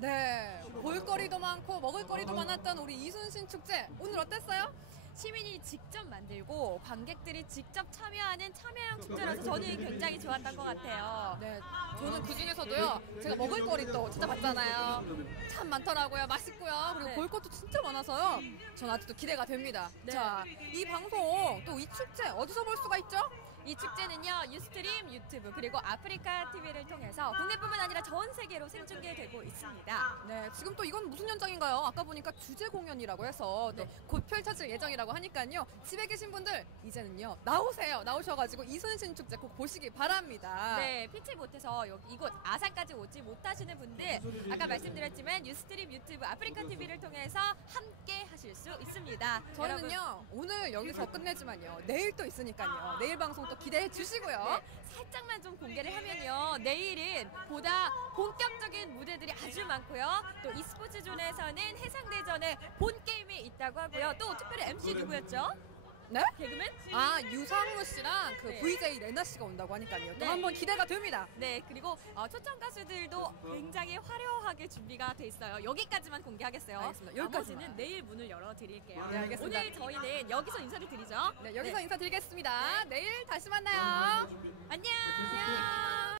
네, 볼거리도 많고 먹을거리도 많았던 우리 이순신 축제 오늘 어땠어요? 시민이 직접 만들고 관객들이 직접 참여하는 참여형 축제라서 저는 굉장히 좋았던 것 같아요. 네, 저는 그 중에서도요. 제가 먹을거리 또 진짜 봤잖아요. 참 많더라고요. 맛있고요. 그리고 네. 볼 것도 진짜 많아서요. 전 아직도 기대가 됩니다. 네. 자, 이 방송 또 이 축제 어디서 볼 수가 있죠? 이 축제는요 유스트림 유튜브 그리고 아프리카 TV를 통해서 국내뿐만 아니라 전 세계로 생중계되고 있습니다. 네, 지금 또 이건 무슨 연장인가요? 아까 보니까 주제 공연이라고 해서 또곧 펼쳐질 예정이라고 하니까요. 집에 계신 분들 이제는요 나오세요. 나오셔가지고 이순신 축제 꼭 보시기 바랍니다. 네, 피치 못해서 여기 이곳 아산까지 오지 못하시는 분들 아까 말씀드렸지만 유스트림 유튜브 아프리카 TV를 통해서 함께 하실 수 있습니다. 여러분, 저는요 오늘 여기서 끝내지만요 내일 또 있으니까요 내일 방송 또 기대해 주시고요. 네, 살짝만 좀 공개를 하면요. 내일은 보다 본격적인 무대들이 아주 많고요. 또 e스포츠 존에서는 해상대전에 본 게임이 있다고 하고요. 또 특별히 MC 누구였죠? 네? 개그맨? 아 유상무 씨랑 그 네. VJ 레나 씨가 온다고 하니까요. 또 네. 한번 기대가 됩니다. 네, 그리고 어, 초청 가수들도 굉장히 화려하게 준비가 돼 있어요. 여기까지만 공개하겠어요. 알겠습니다. 여기까지만. 나머지는 내일 문을 열어 드릴게요. 네, 알겠습니다. 오늘 저희는 여기서 인사를 드리죠. 네 여기서 인사드리겠습니다. 내일 다시 만나요. 안녕. 안녕.